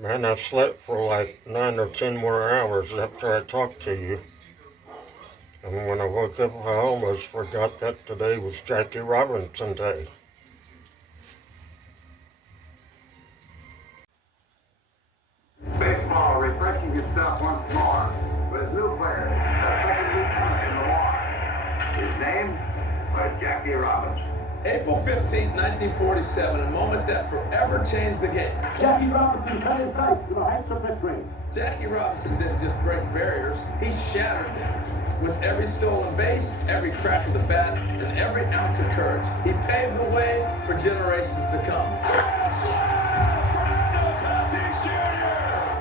Man, I slept for like 9 or 10 more hours after I talked to you. And when I woke up, I almost forgot that today was Jackie Robinson Day. Baseball refreshing itself once more with new players. The second lieutenant in the war. His name was Jackie Robinson. April 15, 1947, a moment that forever changed the game. Jackie Robinson cut his sights to the heights of victory. Jackie Robinson didn't just break barriers, he shattered them. With every stolen base, every crack of the bat, and every ounce of courage, he paved the way for generations to come.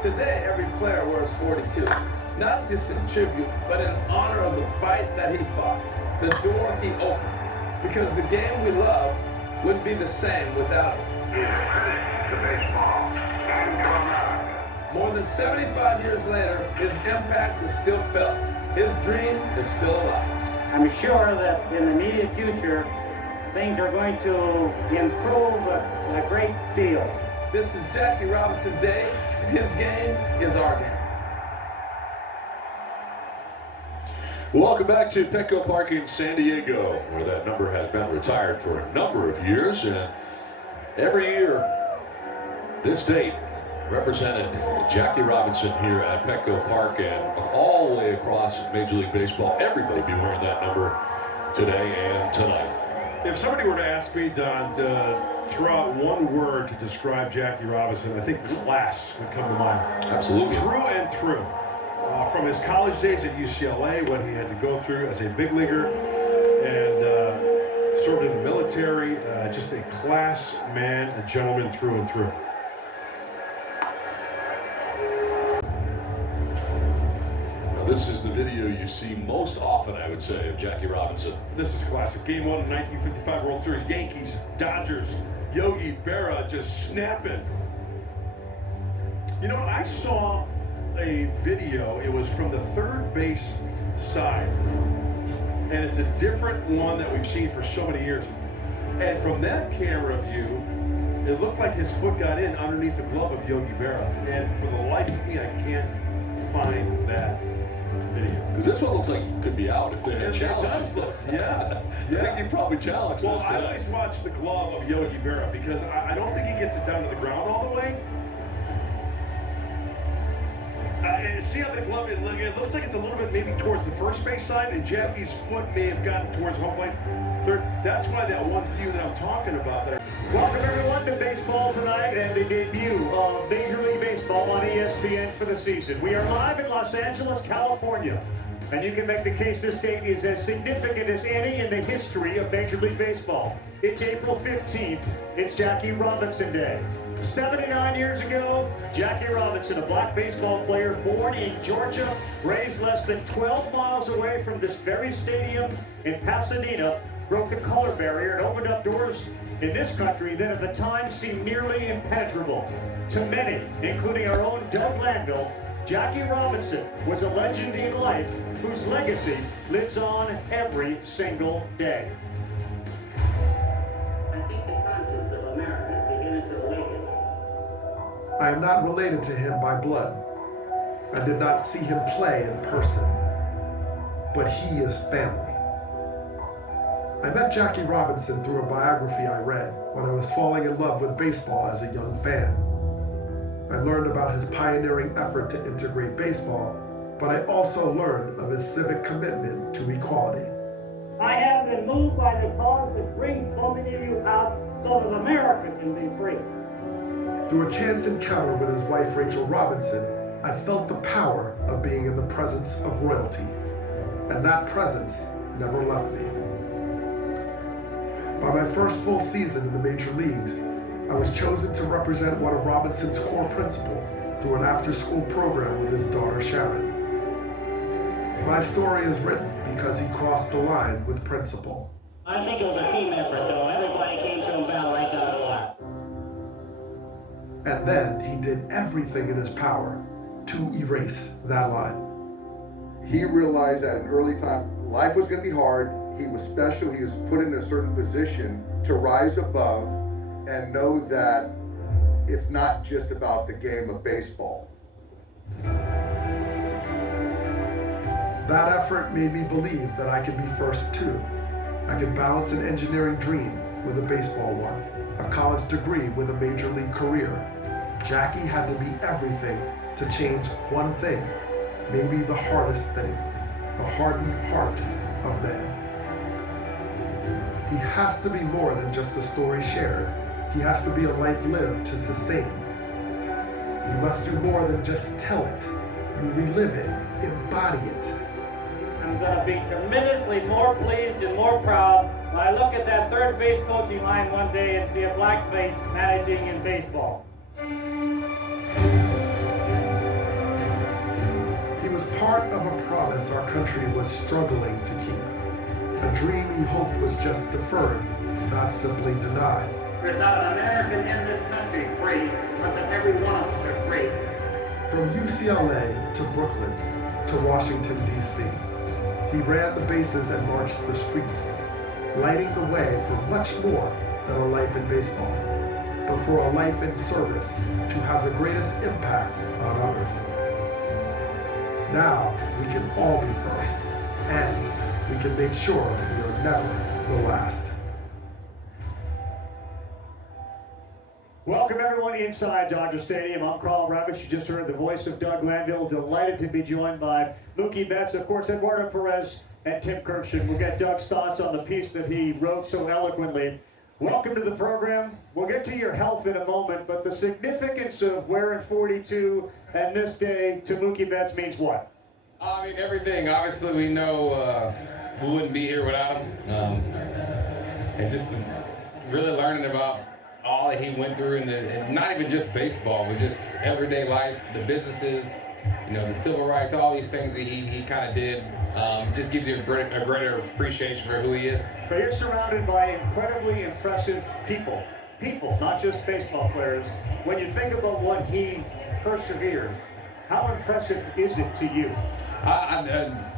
Today, every player wears 42, not just in tribute, but in honor of the fight that he fought, the door he opened. Because the game we love wouldn't be the same without him. He's a credit to baseball and to America. More than 75 years later, his impact is still felt. His dream is still alive. I'm sure that in the immediate future, things are going to improve a great deal. This is Jackie Robinson Day. His game is our game. Welcome back to Petco Park in San Diego, where that number has been retired for a number of years. And every year, this date represented Jackie Robinson here at Petco Park, and all the way across Major League Baseball, everybody be wearing that number today and tonight. If somebody were to ask me, Don, to throw out one word to describe Jackie Robinson, I think class would come to mind. Absolutely. Through and through. From his college days at UCLA, what he had to go through as a big leaguer, and served in the military, just a class man, a gentleman through and through. Now, this is the video you see most often, I would say, of Jackie Robinson. This is classic. Game 1 of 1955 World Series, Yankees, Dodgers, Yogi Berra just snapping. You know, I saw a video, it was from the third base side, and it's a different one that we've seen for so many years. And from that camera view, it looked like his foot got in underneath the glove of Yogi Berra. And for the life of me, I can't find that video. Because this one looks like it could be out if they had challenged. It does look, yeah. I think you probably challenged Well, this I today. always watch the glove of Yogi Berra because I don't think he gets it down to the ground all the way. See how the glove is? It looks like it's a little bit maybe towards the first base side, and Jackie's foot may have gotten towards home plate. Third. That's why that one view that I'm talking about there. Welcome everyone to baseball tonight and the debut of Major League Baseball on ESPN for the season. We are live in Los Angeles, California, and you can make the case this date is as significant as any in the history of Major League Baseball. It's April 15th. It's Jackie Robinson Day. 79 years ago, Jackie Robinson, a black baseball player born in Georgia, raised less than 12 miles away from this very stadium in Pasadena, broke the color barrier and opened up doors in this country that at the time seemed nearly impenetrable. To many, including our own Doug Landville, Jackie Robinson was a legend in life whose legacy lives on every single day. I am not related to him by blood. I did not see him play in person, but he is family. I met Jackie Robinson through a biography I read when I was falling in love with baseball as a young fan. I learned about his pioneering effort to integrate baseball, but I also learned of his civic commitment to equality. I have been moved by the cause that brings so many of you out so that America can be free. Through a chance encounter with his wife, Rachel Robinson, I felt the power of being in the presence of royalty, and that presence never left me. By my first full season in the major leagues, I was chosen to represent one of Robinson's core principles through an after-school program with his daughter Sharon. My story is written because he crossed the line with principle. I think it was a team effort, though. Everybody came to him down right down the line. And then he did everything in his power to erase that line. He realized at an early time life was going to be hard. He was special. He was put in a certain position to rise above and know that it's not just about the game of baseball. That effort made me believe that I could be first too. I could balance an engineering dream with a baseball one, a college degree with a major league career. Jackie had to be everything to change one thing, maybe the hardest thing, the hardened heart of man. He has to be more than just a story shared. He has to be a life lived to sustain. You must do more than just tell it. You relive it, embody it. I'm going to be tremendously more pleased and more proud when I look at that third base coaching line one day and see a black face managing in baseball. He was part of a promise our country was struggling to keep. A dream he hoped was just deferred, not simply denied. There's not an American in this country free, but that every one of us are free. From UCLA to Brooklyn to Washington, D.C., he ran the bases and marched the streets, lighting the way for much more than a life in baseball, but for a life in service to have the greatest impact on others. Now we can all be first, and we can make sure we are never the last. Welcome everyone inside Dodger Stadium. I'm Carl Ravitch. You just heard the voice of Doug Glanville. Delighted to be joined by Mookie Betts, of course, Eduardo Perez, and Tim Kirkshin. We'll get Doug's thoughts on the piece that he wrote so eloquently. Welcome to the program. We'll get to your health in a moment, but the significance of wearing 42 and this day to Mookie Betts means what? I mean, everything. Obviously, we know we wouldn't be here without him. And just really learning about all that he went through, and not even just baseball, but just everyday life, the businesses, you know, the civil rights, all these things that he kind of did. Just gives you a greater appreciation for who he is. But you're surrounded by incredibly impressive people, not just baseball players. When you think about what he persevered, how impressive is it to you?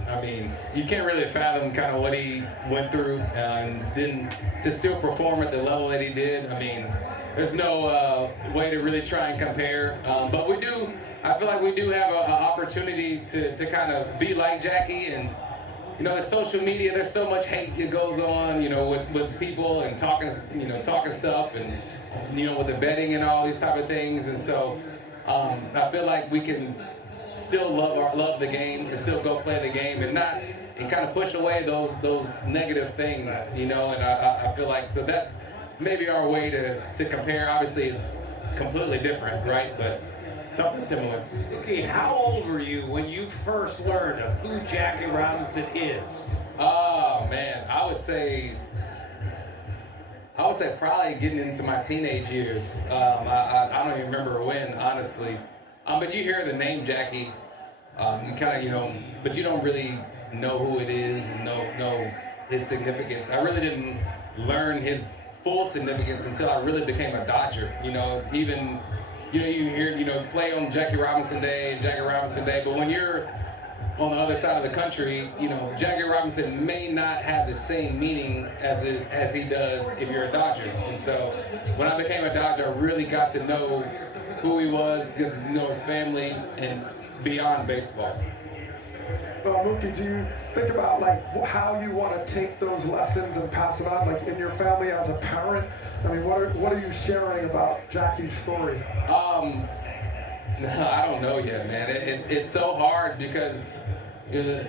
I mean, you can't really fathom kind of what he went through, and then to still perform at the level that he did. I mean, there's no way to really try and compare. But we do. I feel like we do have an opportunity to kind of be like Jackie. And you know, with social media, there's so much hate that goes on. You know, with people and talking stuff, and you know, with the betting and all these type of things. And so I feel like we can still love the game and still go play the game and kind of push away those negative things, you know. And I feel like, so that's maybe our way to compare. Obviously it's completely different, right? But something similar. Okay, how old were you when you first learned of who Jackie Robinson is? Oh man, I would say probably getting into my teenage years. I don't even remember when, honestly. But you hear the name Jackie, you kind of, you know, but you don't really know who it is and know his significance. I really didn't learn his full significance until I really became a Dodger. You know, even, you know, you hear, you know, play on Jackie Robinson Day, but when you're on the other side of the country, you know, Jackie Robinson may not have the same meaning as he does if you're a Dodger. And so when I became a Dodger, I really got to know who he was, get to know his family, and beyond baseball. Mookie, do you think about like how you want to take those lessons and pass it on, like in your family as a parent? I mean, what are you sharing about Jackie's story? No, I don't know yet, man. It's so hard because you know,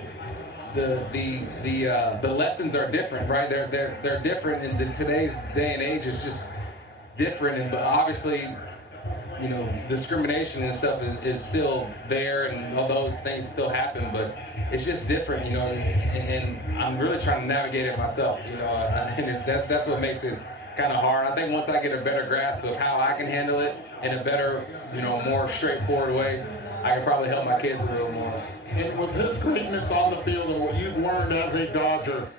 the lessons are different, right? They're different, in today's day and age. It's just different, but obviously, you know, discrimination and stuff is still there, and all those things still happen, but it's just different, you know, and I'm really trying to navigate it myself, you know, and that's what makes it kind of hard. I think once I get a better grasp of how I can handle it in a better, you know, more straightforward way, I can probably help my kids a little more. And with his greatness on the field and what you've learned as a Dodger,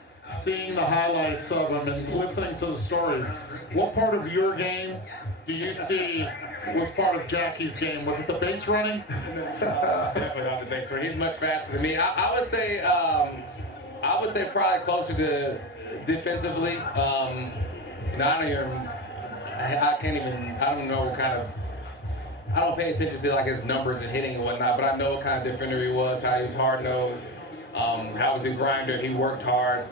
seeing the highlights of him and listening to the stories, what part of your game do you see was part of Jackie's game? Was it the base running? Definitely not the base running. He's much faster than me. I would say probably closer to defensively. You know, I don't know what kind of I don't pay attention to like his numbers and hitting and whatnot, but I know what kind of defender he was, how he was hard-nosed, how was he a grinder, he worked hard.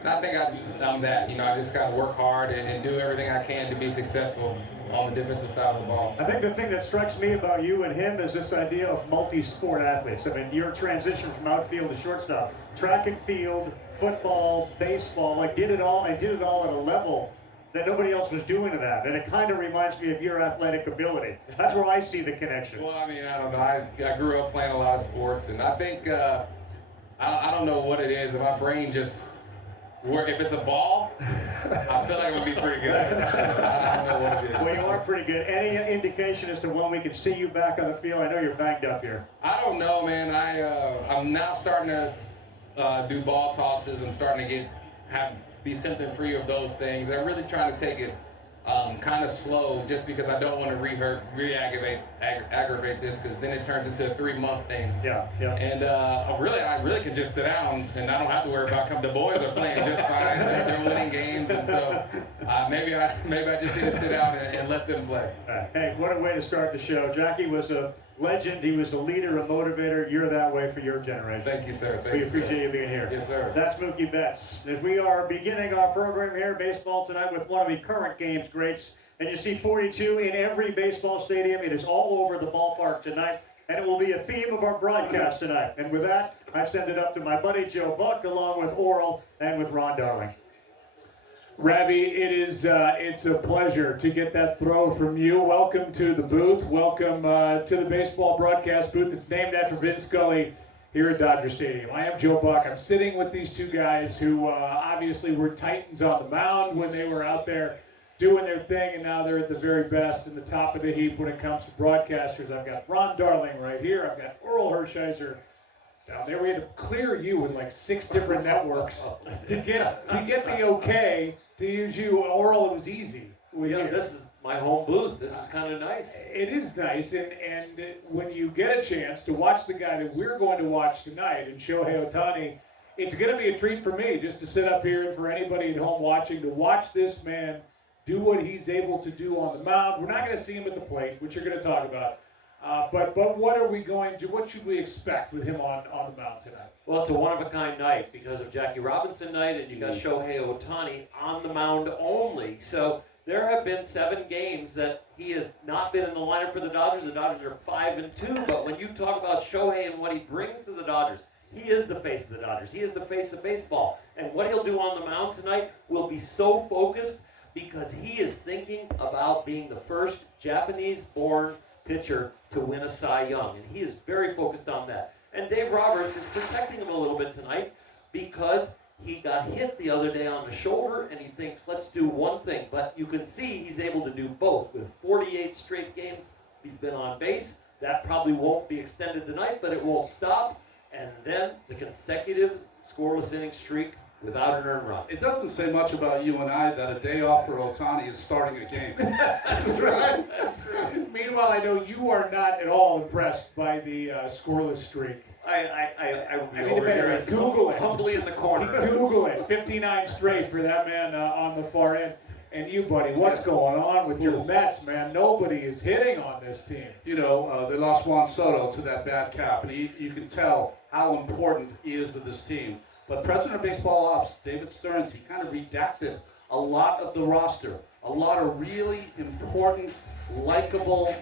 And I think I'm that, you know, I just got to work hard and do everything I can to be successful on the defensive side of the ball. I think the thing that strikes me about you and him is this idea of multi-sport athletes. I mean, your transition from outfield to shortstop, track and field, football, baseball, like did it all at a level that nobody else was doing to that. And it kind of reminds me of your athletic ability. That's where I see the connection. Well, I mean, I don't know. I grew up playing a lot of sports, and I think, I don't know what it is. If my brain just if it's a ball, I feel like it would be pretty good. I don't know what it is. Well, you are pretty good. Any indication as to when we can see you back on the field? I know you're banged up here. I don't know, man. I'm now starting to do ball tosses. I'm starting to be symptom free of those things. I'm really trying to take it kind of slow, just because I don't want to aggravate this, because then it turns into a 3-month thing. Yeah. And I really can just sit down and I don't have to worry about the boys are playing just fine. They're winning games, and so maybe I just need to sit down and let them play. Hey, what a way to start the show. Jackie was a legend. He was a leader, a motivator. You're that way for your generation. Thank you, sir. We appreciate you being here. Yes, sir. That's Mookie Betts. As we are beginning our program here, baseball tonight, with one of the current game's greats. And you see 42 in every baseball stadium. It is all over the ballpark tonight. And it will be a theme of our broadcast tonight. And with that, I send it up to my buddy Joe Buck, along with Oral and with Ron Darling. Ravi, it's a pleasure to get that throw from you. Welcome to the booth. Welcome to the baseball broadcast booth. It's named after Vin Scully here at Dodger Stadium. I am Joe Buck. I'm sitting with these two guys who obviously were titans on the mound when they were out there doing their thing, and now they're at the very best and the top of the heap when it comes to broadcasters. I've got Ron Darling right here. I've got Oral Hershiser down there. We had to clear you with like 6 different networks to get the okay to use you. Oral, it was easy. This is my home booth. This is kind of nice. It is nice, and when you get a chance to watch the guy that we're going to watch tonight, in Shohei Ohtani, it's going to be a treat for me just to sit up here, and for anybody at home watching, to watch this man do what he's able to do on the mound. We're not going to see him at the plate, which you're going to talk about. But what should we expect with him on the mound tonight? Well, it's a one-of-a-kind night because of Jackie Robinson night, and you got Shohei Ohtani on the mound only. So there have been 7 games that he has not been in the lineup for the Dodgers. The Dodgers are 5-2. But when you talk about Shohei and what he brings to the Dodgers, he is the face of the Dodgers. He is the face of baseball. And what he'll do on the mound tonight will be so focused, because he is thinking about being the first Japanese-born pitcher to win a Cy Young, and he is very focused on that. And Dave Roberts is protecting him a little bit tonight because he got hit the other day on the shoulder, and he thinks, let's do one thing. But you can see he's able to do both. With 48 straight games he's been on base. That probably won't be extended tonight, but it won't stop. And then the consecutive scoreless inning streak without an earned run. It doesn't say much about you and I that a day off for Ohtani is starting a game. That's right. Meanwhile, I know you are not at all impressed by the scoreless streak. I would be over here. Google it. Humbly in the corner. Google it. 59 straight for that man on the far end. And you, buddy, what's going on with your Mets, man? Nobody is hitting on this team. You know, they lost Juan Soto to that bad calf, and you can tell how important he is to this team. But President of Baseball Ops, David Stearns, he kind of redacted a lot of the roster. A lot of really important, likable,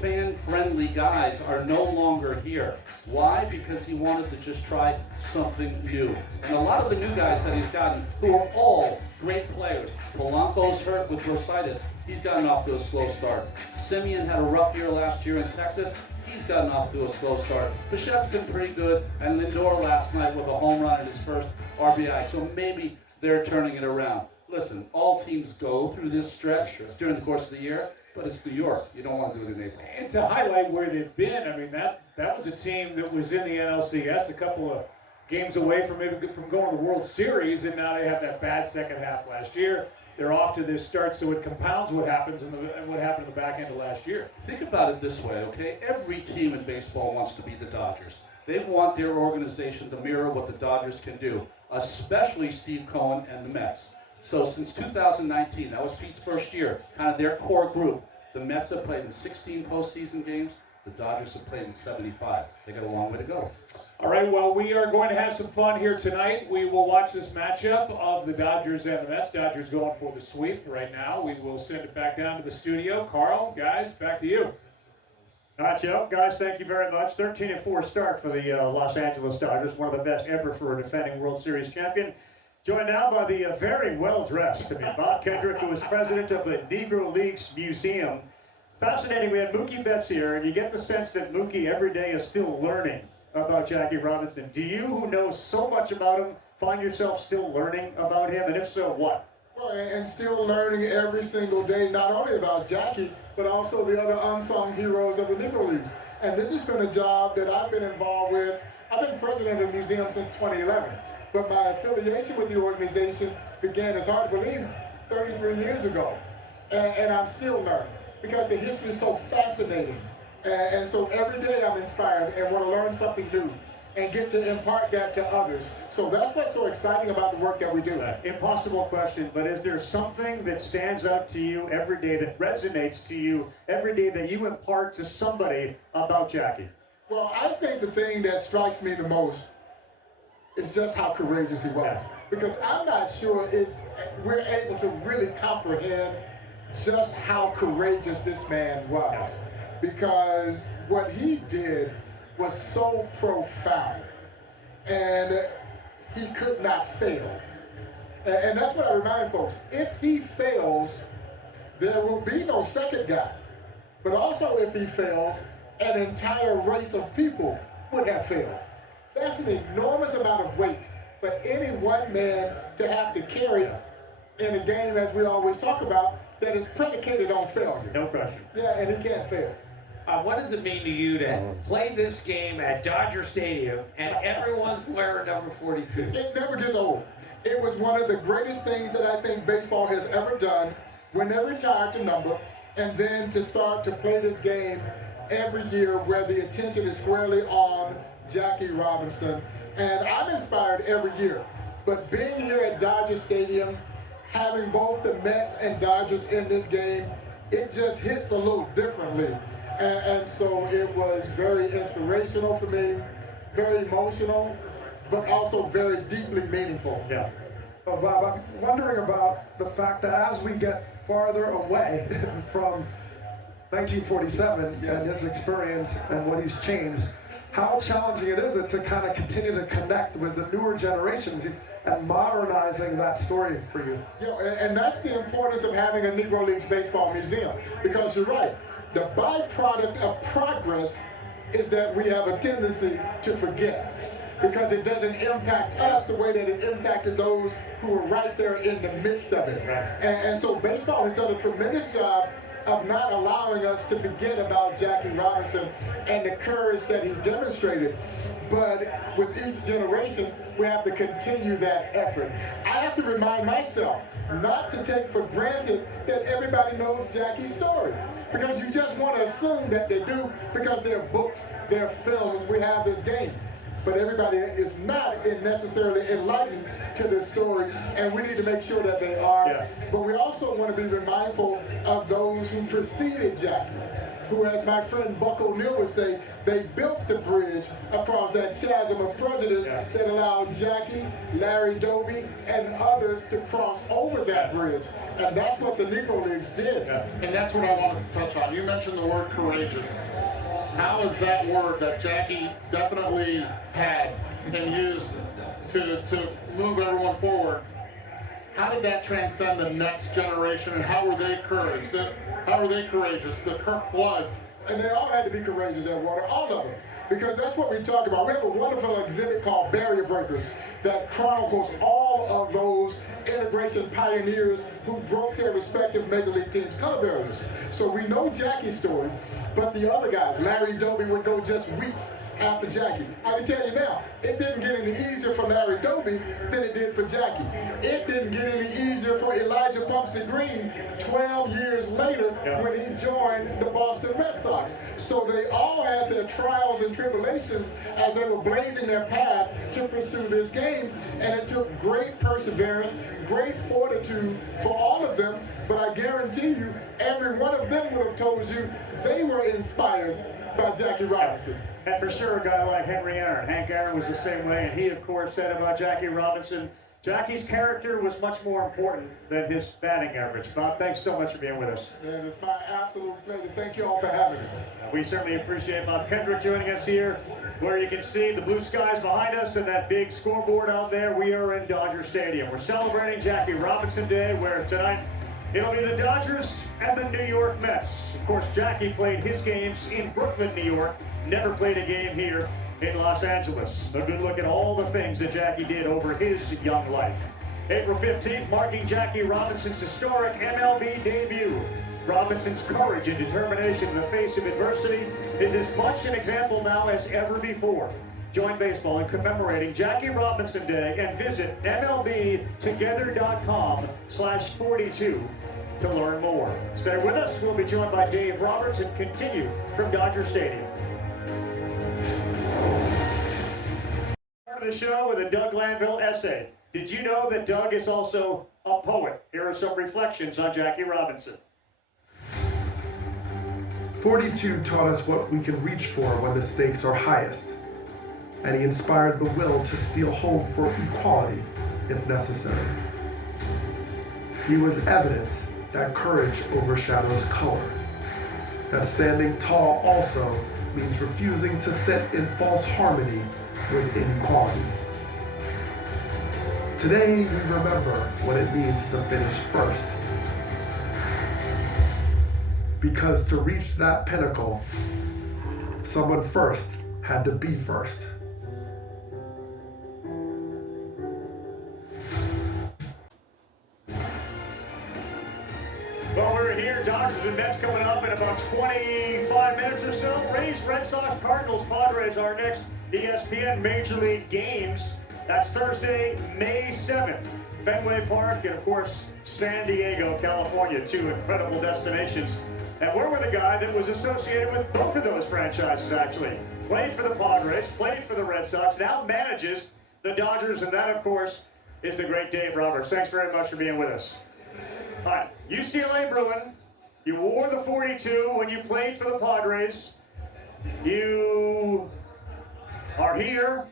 fan-friendly guys are no longer here. Why? Because he wanted to just try something new. And a lot of the new guys that he's gotten, who are all great players. Polanco's hurt with bursitis. He's gotten off to a slow start. Simeon had a rough year last year in Texas. He's gotten off to a slow start. Bichette's been pretty good, and Lindor last night with a home run in his first RBI. So maybe they're turning it around. Listen, all teams go through this stretch during the course of the year, but it's New York. You don't want to do it in April. And to highlight where they've been, I mean, that was a team that was in the NLCS a couple of games away from going to the World Series, and now they have that bad second half last year. They're off to this start, so it compounds what happens and what happened in the back end of last year. Think about it this way, okay? Every team in baseball wants to be the Dodgers. They want their organization to mirror what the Dodgers can do, especially Steve Cohen and the Mets. So since 2019, that was Pete's first year, kind of their core group, The Mets have played in 16 postseason games. The Dodgers have played in 75. They got a long way to go. All right, well, we are going to have some fun here tonight. We will watch this matchup of the Dodgers and the Mets. Dodgers going for the sweep right now. We will send it back down to the studio. Carl, guys, back to you. All right, Joe. Guys, thank you very much. 13-4 start for the Los Angeles Dodgers, one of the best ever for a defending World Series champion. Joined now by the very well-dressed, Bob Kendrick, who is president of the Negro Leagues Museum. Fascinating, we had Mookie Betts here, and you get the sense that Mookie every day is still learning about Jackie Robinson. Do you, who know so much about him, find yourself still learning about him, and if so, what? Well, and still learning every single day, not only about Jackie, but also the other unsung heroes of the Negro Leagues. And this has been a job that I've been involved with. I've been president of the museum since 2011, but my affiliation with the organization began, it's hard to believe, 33 years ago. And I'm still learning because the history is so fascinating. And so every day I'm inspired and want to learn something new and get to impart that to others. So that's what's so exciting about the work that we do. Impossible question, but is there something that stands out to you every day, that resonates to you every day, that you impart to somebody about Jackie? Well, I think the thing that strikes me the most is just how courageous he was. Because I'm not sure we're able to really comprehend just how courageous this man was. Because what he did was so profound, and he could not fail. And that's what I remind folks. If he fails, there will be no second guy. But also if he fails, an entire race of people would have failed. That's an enormous amount of weight for any one man to have to carry in a game, as we always talk about, that is predicated on failure. No question. Yeah, and he can't fail. What does it mean to you to play this game at Dodger Stadium and everyone's wearing number 42? It never gets old. It was one of the greatest things that I think baseball has ever done when they retired the number, and then to start to play this game every year where the attention is squarely on Jackie Robinson. And I'm inspired every year. But being here at Dodger Stadium, having both the Mets and Dodgers in this game, it just hits a little differently. And so it was very inspirational for me, very emotional, but also very deeply meaningful. Yeah. Oh, Bob, I'm wondering about the fact that as we get farther away from 1947 and his experience and what he's changed, how challenging it is to kind of continue to connect with the newer generations and modernizing that story for you. And that's the importance of having a Negro Leagues Baseball Museum, because you're right. The byproduct of progress is that we have a tendency to forget, because it doesn't impact us the way that it impacted those who were right there in the midst of it. And so baseball has done a tremendous job of not allowing us to forget about Jackie Robinson and the courage that he demonstrated. But with each generation, we have to continue that effort. I have to remind myself not to take for granted that everybody knows Jackie's story, because you just want to assume that they do because there are books, there are films, we have this game. But everybody is not necessarily enlightened to this story, and we need to make sure that they are. Yeah. But we also want to be mindful of those who preceded Jackie, who, as my friend Buck O'Neill would say, they built the bridge across that chasm of prejudice that allowed Jackie, Larry Doby, and others to cross over that bridge. And that's what the Negro Leagues did. And that's what I wanted to touch on. You mentioned the word courageous. How is that word that Jackie definitely had and used to move everyone forward? How did that transcend the next generation, and how were they courageous? The Kirk Floods. And they all had to be courageous at water, all of them. Because that's what we talk about. We have a wonderful exhibit called Barrier Breakers that chronicles all of those integration pioneers who broke their respective major league teams' color barriers. So we know Jackie's story, but the other guys, Larry Doby would go just weeks after Jackie. I can tell you now, it didn't get any easier for Larry Doby than it did for Jackie. It didn't get any easier for Elijah Pumpsie Green 12 years later when he joined the Boston Red Sox. So they all had their trials and tribulations as they were blazing their path to pursue this game. And it took great perseverance, great fortitude for all of them. But I guarantee you, every one of them would have told you they were inspired by Jackie Robinson. And for sure, a guy like Henry Aaron. Hank Aaron was the same way, and he, of course, said about Jackie Robinson, Jackie's character was much more important than his batting average. Bob, thanks so much for being with us. Man, it's my absolute pleasure. Thank you all for having me. We certainly appreciate Bob Kendrick joining us here, where you can see the blue skies behind us and that big scoreboard out there. We are in Dodger Stadium. We're celebrating Jackie Robinson Day, where tonight it'll be the Dodgers and the New York Mets. Of course, Jackie played his games in Brooklyn, New York, never played a game here in Los Angeles. A good look at all the things that Jackie did over his young life. April 15th, marking Jackie Robinson's historic MLB debut. Robinson's courage and determination in the face of adversity is as much an example now as ever before. Join baseball in commemorating Jackie Robinson Day and visit MLBtogether.com/42 to learn more. Stay with us. We'll be joined by Dave Roberts and continue from Dodger Stadium. Part of the show with a Doug Lanville essay. Did you know that Doug is also a poet? Here are some reflections on Jackie Robinson. 42 taught us what we can reach for when the stakes are highest, and he inspired the will to steal home for equality if necessary. He was evidence that courage overshadows color, that standing tall also means refusing to sit in false harmony with inequality. Today, we remember what it means to finish first. Because to reach that pinnacle, someone first had to be first. Well, we're here. Dodgers and Mets coming up in about 25 minutes or so. Rays, Red Sox, Cardinals, Padres are next ESPN Major League games. That's Thursday, May 7th. Fenway Park and, of course, San Diego, California, two incredible destinations. And we're with a guy that was associated with both of those franchises, actually. Played for the Padres, played for the Red Sox, now manages the Dodgers, and that, of course, is the great Dave Roberts. Thanks very much for being with us. All right, UCLA Bruin, you wore the 42 when you played for the Padres. You are here,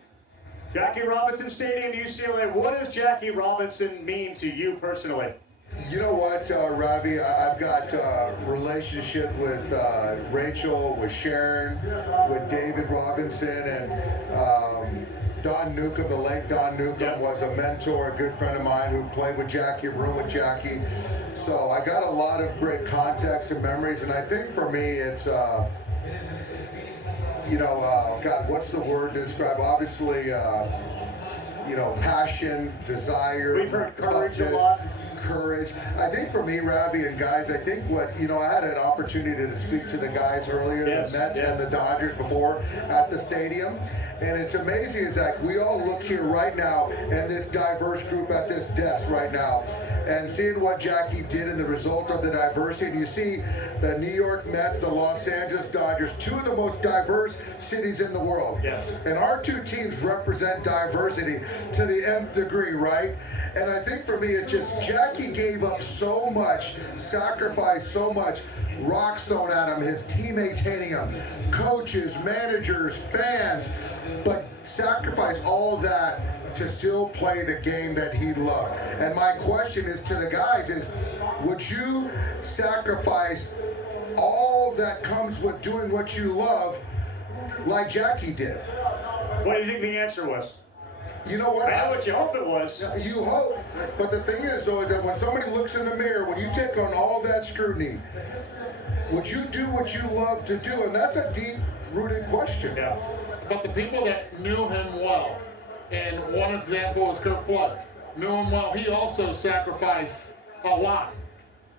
Jackie Robinson Stadium, UCLA. What does Jackie Robinson mean to you personally? You know what, Ravi, I've got a relationship with Rachel, with Sharon, with David Robinson, and Don Newcomb, the late Don Newcomb, was a mentor, a good friend of mine who played with Jackie, room with Jackie. So I got a lot of great context and memories, and I think for me it's, God, what's the word to describe? Obviously, passion, desire. We've heard courage a lot. Courage. I think for me, Ravi and guys, I think I had an opportunity to speak to the guys earlier, the Mets and the Dodgers before at the stadium. And it's amazing is that we all look here right now and this diverse group at this desk right now and seeing what Jackie did and the result of the diversity. And you see the New York Mets, the Los Angeles Dodgers, two of the most diverse cities in the world. Yes. And our two teams represent diversity to the nth degree, right? And I think for me, it's just Jackie gave up so much, sacrificed so much, rocks thrown at him, his teammates hating him, coaches, managers, fans, but sacrificed all that to still play the game that he loved. And my question is to the guys is, would you sacrifice all that comes with doing what you love like Jackie did? What do you think the answer was? You know what? I know what you hope it was. You hope. But the thing is, though, is that when somebody looks in the mirror, when you take on all that scrutiny, would you do what you love to do? And that's a deep-rooted question. Yeah. But the people that knew him well, and one example is Curt Flood, knew him well. He also sacrificed a lot.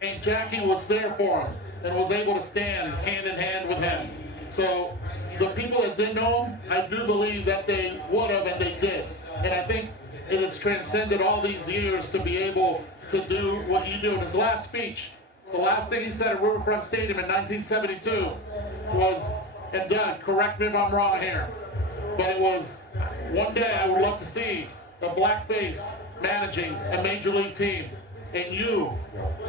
And Jackie was there for him and was able to stand hand in hand with him. So the people that didn't know him, I do believe that they would have and they did. And I think it has transcended all these years to be able to do what you do. In his last speech, the last thing he said at Riverfront Stadium in 1972 was, And Doug, correct me if I'm wrong here, but it was one day I would love to see a black face managing a major league team, and you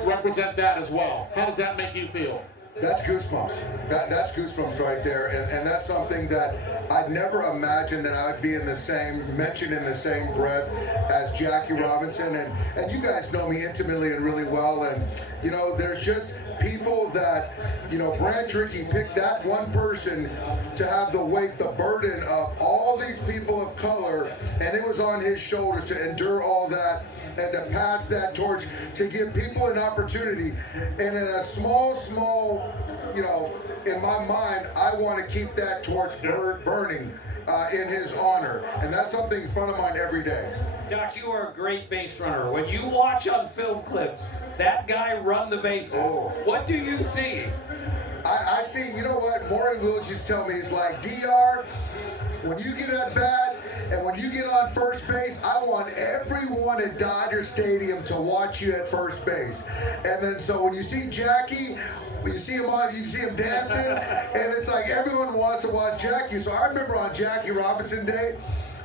represent that as well. How does that make you feel? That's goosebumps. That's goosebumps right there, and that's something that I'd never imagined that I would be mentioned in the same breath as Jackie Robinson, and you guys know me intimately and really well, and you know, there's just people that, you know, Branch Rickey picked that one person to have the weight, the burden of all these people of color, and it was on his shoulders to endure all that and to pass that torch, to give people an opportunity. And in a small, you know, in my mind, I want to keep that torch burning in his honor. And that's something in front of mine every day. Doc, you are a great base runner. When you watch on film clips that guy run the bases, what do you see? I see, you know what, Maury Wills used to tell me, he's like, DR, when you get at bat, and when you get on first base, I want everyone at Dodger Stadium to watch you at first base. And then so when you see Jackie, when you see him dancing, and it's like everyone wants to watch Jackie. So I remember on Jackie Robinson Day,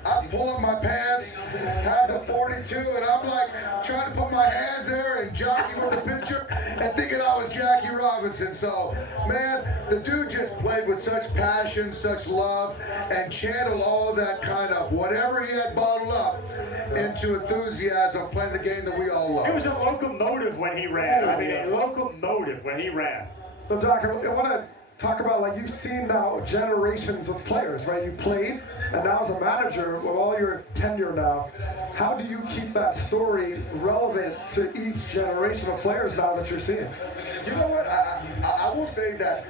I pull up my pants, have the 42, and I'm like trying to put my hands there and jockey with the pitcher and thinking I was Jackie Robinson. So, man, the dude just played with such passion, such love, and channeled all of that kind of whatever he had bottled up into enthusiasm playing the game that we all love. It was a locomotive when he ran. I mean, a locomotive when he ran. So, Doc, I want to talk about, like, you've seen now generations of players, right? You played, and now as a manager, with all your tenure now, how do you keep that story relevant to each generation of players now that you're seeing? You know what? I will say that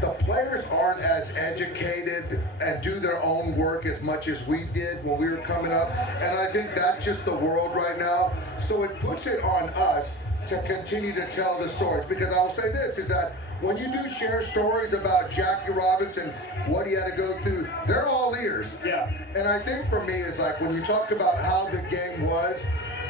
the players aren't as educated and do their own work as much as we did when we were coming up, and I think that's just the world right now. So it puts it on us to continue to tell the stories, because I'll say this, is that when you do share stories about Jackie Robinson, what he had to go through, they're all ears. Yeah. And I think for me, it's like when you talk about how the game was,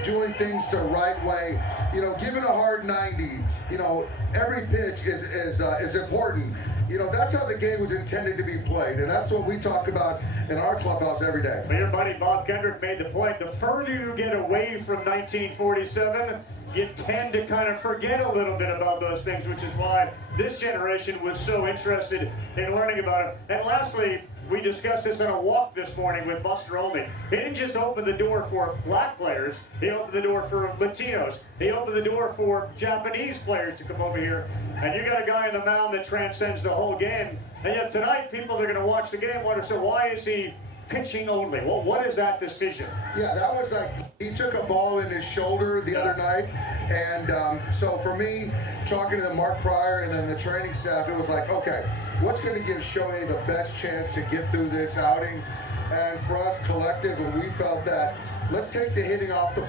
doing things the right way, you know, giving a hard 90, you know, every pitch is important. You know, that's how the game was intended to be played, and that's what we talk about in our clubhouse every day. Well, your buddy Bob Kendrick made the point, the further you get away from 1947, you tend to kind of forget a little bit about those things, which is why this generation was so interested in learning about it. And lastly, we discussed this on a walk this morning with Buster Olney. He didn't just open the door for black players, he opened the door for Latinos. He opened the door for Japanese players to come over here. And you got a guy on the mound that transcends the whole game. And yet tonight, people that are going to watch the game wonder, so why is he pitching only? Well, what is that decision? Yeah, that was like, he took a ball in his shoulder the other night, and so for me, talking to the Mark Pryor and then the training staff, it was like, okay, what's going to give Shohei the best chance to get through this outing? And for us collective, and we felt that let's take the hitting off the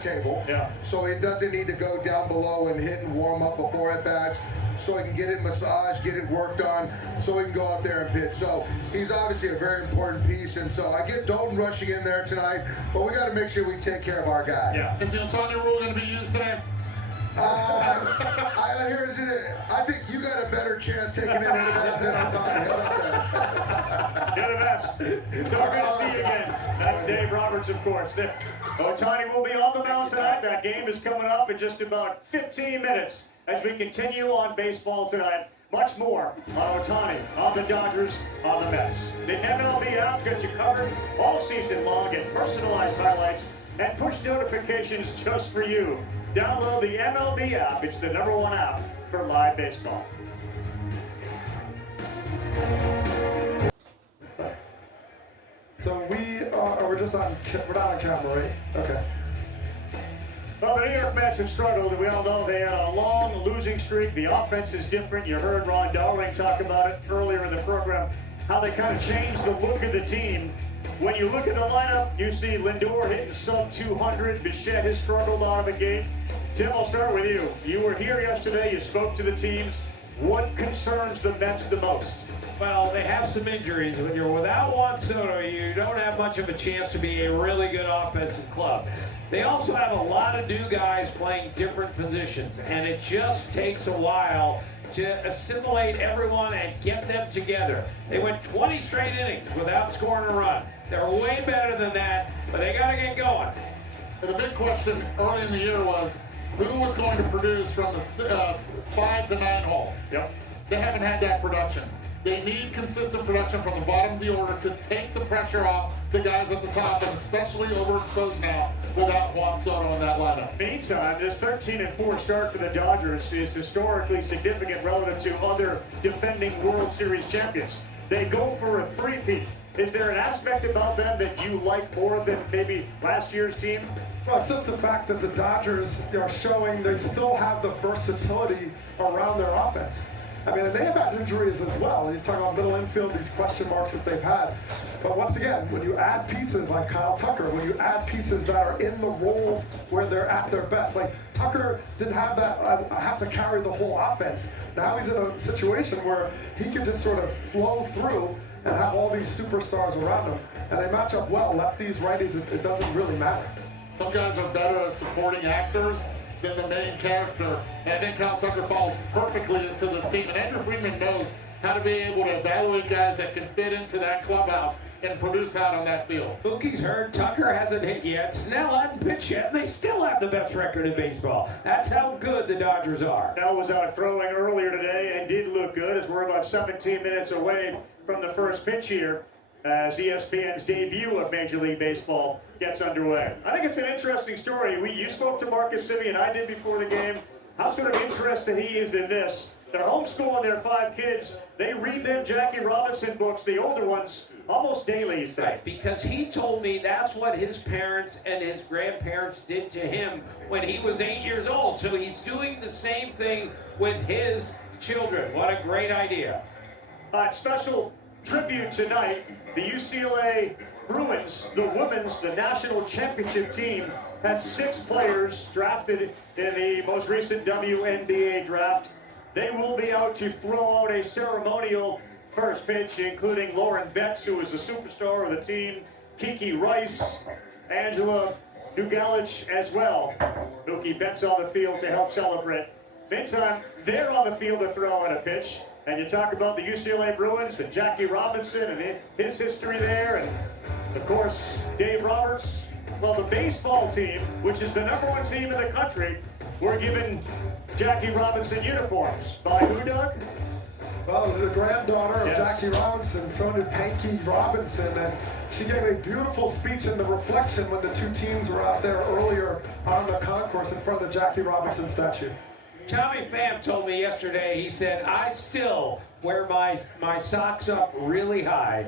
table, so it doesn't need to go down below and hit and warm up before at bats, so he can get it massaged, get it worked on, so he can go out there and pitch. So he's obviously a very important piece, and so I get Dalton rushing in there tonight, but we got to make sure we take care of our guy. Yeah. Is the Antonio rule going to be used today? I think you got a better chance taking it into that than Antonio. You're the best. So we're going to see you again. That's Dave Roberts, of course. Ohtani will be on the mound tonight. That game is coming up in just about 15 minutes as we continue on baseball tonight. Much more on Ohtani, on the Dodgers, on the Mets. The MLB app's got you covered all season long in personalized highlights and push notifications just for you. Download the MLB app. It's the #1 app for live baseball. So we're just on, we're not on camera, right? Okay. Well, the New York Mets have struggled. We all know they had a long losing streak. The offense is different. You heard Ron Darling talk about it earlier in the program, how they kind of changed the look of the team. When you look at the lineup, you see Lindor hitting sub-200. Bichette has struggled out of the gate. Tim, I'll start with you. You were here yesterday. You spoke to the teams. What concerns the Mets the most? Well, they have some injuries. When you're without Juan Soto, you don't have much of a chance to be a really good offensive club. They also have a lot of new guys playing different positions, and it just takes a while to assimilate everyone and get them together. They went 20 straight innings without scoring a run. They're way better than that, but they got to get going. And the big question early in the year was, who was going to produce from the 5 to 9 hole? Yep. They haven't had that production. They need consistent production from the bottom of the order to take the pressure off the guys at the top, and especially overexposed now without Juan Soto in that lineup. Meantime, this 13-4 start for the Dodgers is historically significant relative to other defending World Series champions. They go for a three-peat. Is there an aspect about them that you like more than maybe last year's team? Well, it's just the fact that the Dodgers are showing they still have the versatility around their offense. I mean, and they have had injuries as well. You talk about middle infield, these question marks that they've had. But once again, when you add pieces like Kyle Tucker, when you add pieces that are in the roles where they're at their best, like Tucker didn't have that, have to carry the whole offense. Now he's in a situation where he can just sort of flow through and have all these superstars around him. And they match up well, lefties, righties, it doesn't really matter. Some guys are better at supporting actors than the main character. And I think Kyle Tucker falls perfectly into this team. And Andrew Friedman knows how to be able to evaluate guys that can fit into that clubhouse and produce out on that field. Mookie's hurt, Tucker hasn't hit yet, Snell hasn't pitched yet, and they still have the best record in baseball. That's how good the Dodgers are. Snell was out throwing earlier today and did look good as we're about 17 minutes away from the first pitch here as ESPN's debut of Major League Baseball gets underway. I think it's an interesting story. You spoke to Marcus Semien, I did before the game. How sort of interested he is in this. They're homeschooling their 5 kids. They read them Jackie Robinson books, the older ones, almost daily, he said. Right, because he told me that's what his parents and his grandparents did to him when he was 8 years old. So he's doing the same thing with his children. What a great idea. Special tribute tonight, the UCLA Bruins, the women's, the national championship team, had 6 players drafted in the most recent WNBA draft. They will be out to throw out a ceremonial first pitch, including Lauren Betts, who is a superstar of the team, Kiki Rice, Angela Dugalich as well. Mookie Betts on the field to help celebrate. Meantime, they're on the field to throw out a pitch. And you talk about the UCLA Bruins and Jackie Robinson and his history there. And, of course, Dave Roberts. Well, the baseball team, which is the #1 team in the country, were given Jackie Robinson uniforms. By who, Doug? Well, the granddaughter of Yes. Jackie Robinson, so did Panky Robinson, and she gave a beautiful speech in the reflection when the 2 teams were out there earlier on the concourse in front of the Jackie Robinson statue. Tommy Pham told me yesterday, he said, I still wear my socks up really high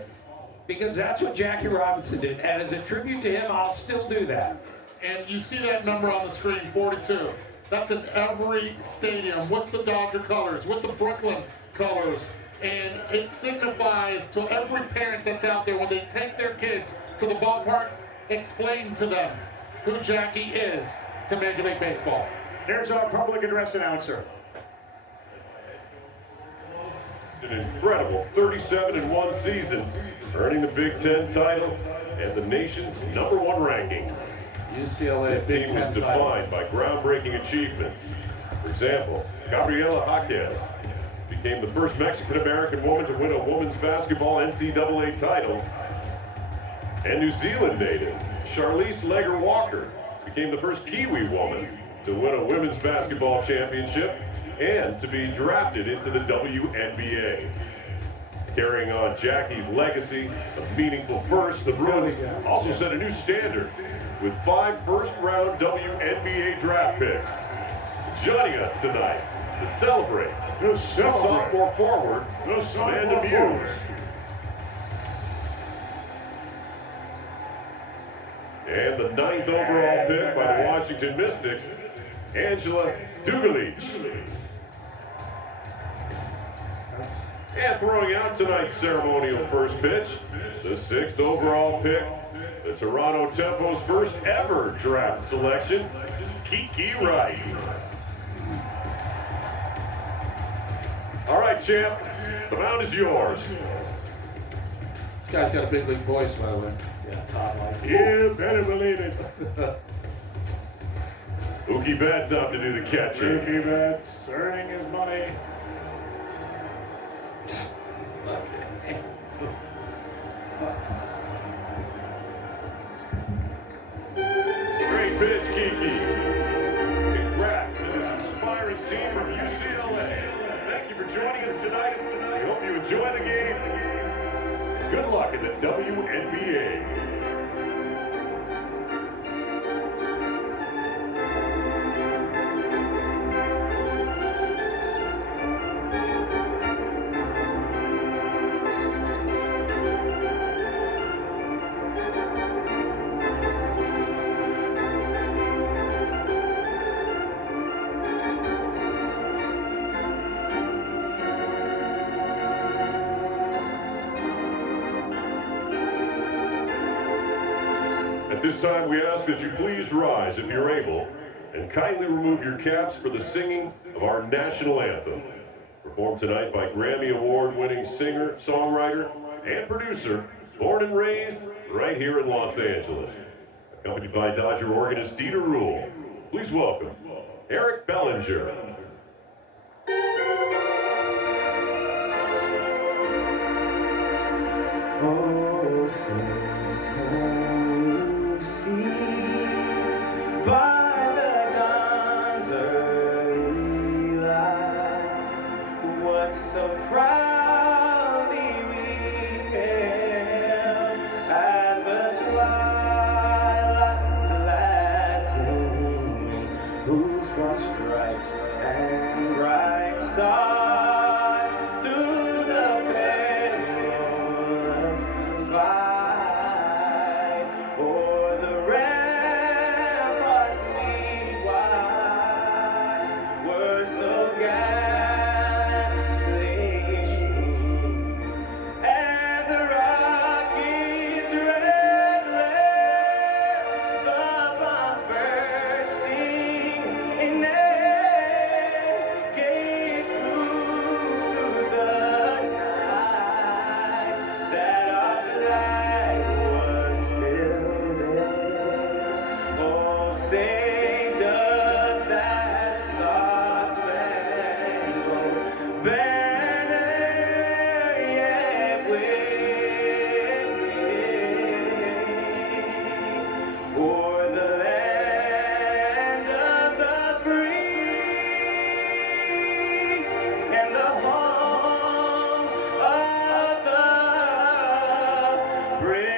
because that's what Jackie Robinson did. And as a tribute to him, I'll still do that. And you see that number on the screen, 42. That's in every stadium with the Dodger colors, with the Brooklyn colors. And it signifies to every parent that's out there when they take their kids to the ballpark, explain to them who Jackie is to Major League Baseball. Here's our public address announcer. An incredible 37-1 season, earning the Big Ten title and the nation's #1 ranking. UCLA This Big team was Ten defined title. by groundbreaking achievements. For example, Gabriela Jaquez became the first Mexican-American woman to win a women's basketball NCAA title. And New Zealand native Charlize Legger Walker became the first Kiwi woman to win a women's basketball championship and to be drafted into the WNBA. Carrying on Jackie's legacy of meaningful firsts, the Bruins also set a new standard with 5 first-round WNBA draft picks. Joining us tonight to celebrate the sophomore forward, Amanda Muse. And the 9th overall pick by the Washington Mystics, Angela Dugalich. And throwing out tonight's ceremonial first pitch, the 6th overall pick, the Toronto Tempo's first ever draft selection, Kiki Rice. All right, champ, the mound is yours. This guy's got a big league voice, by the way. Yeah, Todd like it. You better believe it. Mookie Betts out to do the catching. Mookie Betts earning his money. Okay. Great pitch, Kiki. Congrats to this inspiring team from UCLA. Thank you for joining us tonight. We hope you enjoy the game. Good luck in the WNBA. At this time, we ask that you please rise if you're able and kindly remove your caps for the singing of our national anthem. Performed tonight by Grammy Award-winning singer, songwriter, and producer, born and raised right here in Los Angeles. Accompanied by Dodger organist Dieter Rule. Please welcome Eric Bellinger. Oh, say can you see by the dawn's early light what so proudly we hailed at the twilight's last gleaming, whose broad stripes and bright stars through the perilous fight o'er the ramparts we watched were so gallantly strewn, and the Rockies' red glare, the bombs bursting in air, gave proof through the night that our flag was still there. Oh, say does that star-spangled banner yet wave o'er the land of the free and the home of the brave,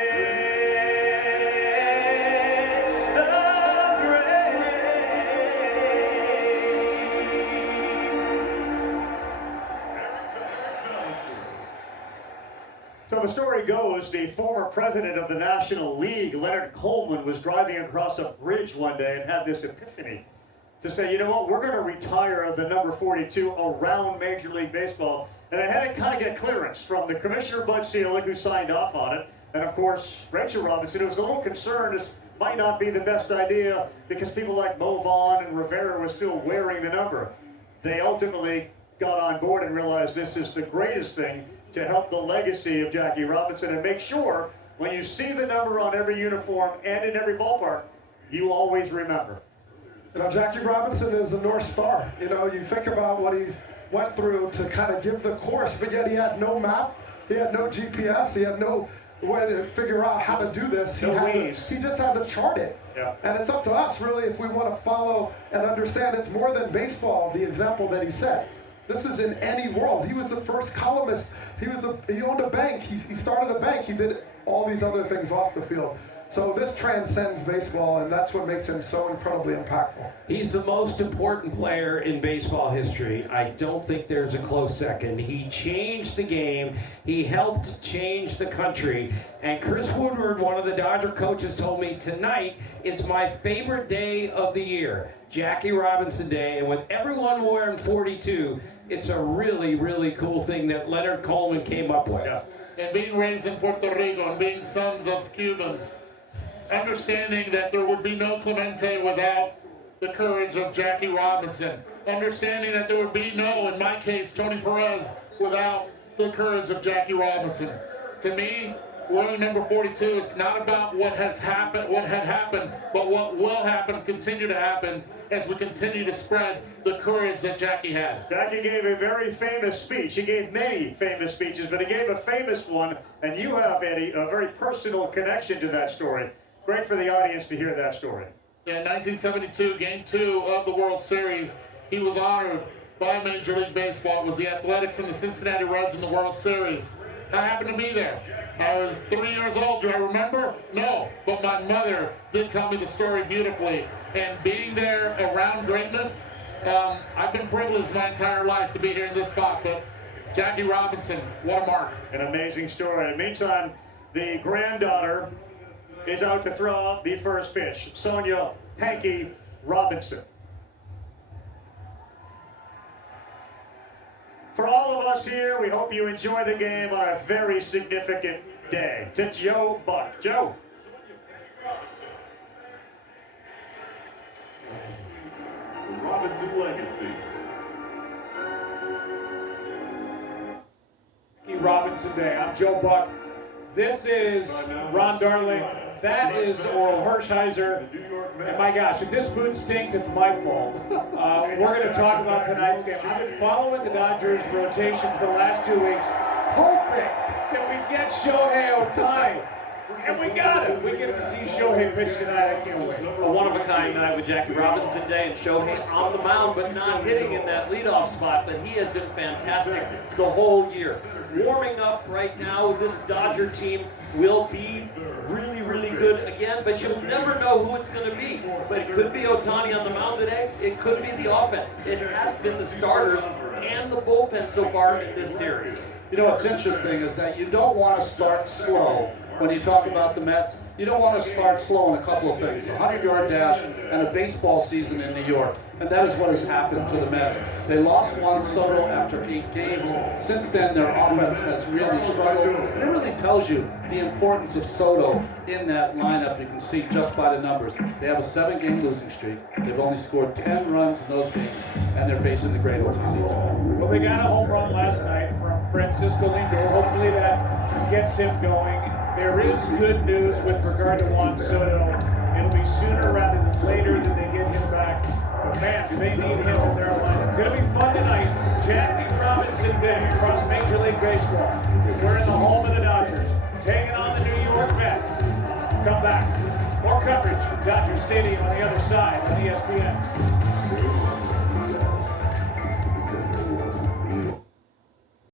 So the story goes, the former president of the National League, Leonard Coleman, was driving across a bridge one day and had this epiphany to say, you know what, we're going to retire the number 42 around Major League Baseball. And they had to kind of get clearance from the commissioner, Bud Selig, who signed off on it. And of course, Rachel Robinson, who was a little concerned this might not be the best idea because people like Mo Vaughn and Rivera were still wearing the number. They ultimately got on board and realized this is the greatest thing to help the legacy of Jackie Robinson and make sure when you see the number on every uniform and in every ballpark, you always remember. You know, Jackie Robinson is a North Star. You know, you think about what he went through to kind of give the course, but yet he had no map, he had no GPS, he had no way to figure out how to do this. He just had to chart it. Yeah. And it's up to us, really, if we want to follow and understand it's more than baseball, the example that he set. This is in any world. He was the first columnist. He owned a bank. He started a bank. He did all these other things off the field. So this transcends baseball, and that's what makes him so incredibly impactful. He's the most important player in baseball history. I don't think there's a close second. He changed the game. He helped change the country. And Chris Woodward, one of the Dodger coaches, told me tonight is my favorite day of the year, Jackie Robinson Day. And with everyone wearing 42, it's a really, really cool thing that Leonard Coleman came up with. Yeah. And being raised in Puerto Rico and being sons of Cubans, understanding that there would be no Clemente without the courage of Jackie Robinson, understanding that there would be no, in my case, Tony Perez, without the courage of Jackie Robinson. To me, wearing number 42, it's not about what has happened, what had happened, but what will happen, continue to happen as we continue to spread the courage that Jackie had. Jackie gave a very famous speech. He gave many famous speeches, but he gave a famous one, and you have, Eddie, a very personal connection to that story. Great for the audience to hear that story. In 1972, Game 2 of the World Series, he was honored by Major League Baseball. It was the Athletics and the Cincinnati Reds in the World Series. I happened to be there. I was 3 years old. Do I remember? No. But my mother did tell me the story beautifully. And being there around greatness, I've been privileged my entire life to be here in this spot. But Jackie Robinson, what a mark. An amazing story. In the meantime, the granddaughter is out to throw out the first pitch. Sonia Hanky Robinson. For all of us here, we hope you enjoy the game on a very significant day. To Joe Buck. Joe. The Robinson legacy. Robinson Day. I'm Joe Buck. This is Ron Darling. That is Oral Hershiser. And my gosh, if this booth stinks, it's my fault. We're going to talk about tonight's game. I've been following the Dodgers' rotations the last 2 weeks, hoping that we get Shohei Ohtani. And we got it. We get to see Shohei pitch tonight. I can't wait. A one-of-a-kind night with Jackie Robinson Day and Shohei on the mound, but not hitting in that leadoff spot. But he has been fantastic the whole year. Warming up right now, this Dodger team will be really, really good again, but you'll never know who it's going to be. But it could be Ohtani on the mound today. It could be the offense. It has been the starters and the bullpen so far in this series. You know what's interesting is that you don't want to start slow when you talk about the Mets. You don't want to start slow in a couple of things. 100-yard dash and a baseball season in New York. And that is what has happened to the Mets. They lost Juan Soto after 8 games. Since then, their offense has really struggled. And it really tells you the importance of Soto in that lineup. You can see just by the numbers. They have a 7-game losing streak. They've only scored 10 runs in those games, and they're facing the great Ohtani. Well, they got a home run last night from Francisco Lindor. Hopefully that gets him going. There is good news with regard to Juan Soto. It'll be sooner rather than later that they get him back. But man, do they need him in their lineup. It's going to be fun tonight. Jackie Robinson Day across Major League Baseball. We're in the home of the Dodgers, taking on the New York Mets. Come back. More coverage from Dodger Stadium on the other side on ESPN.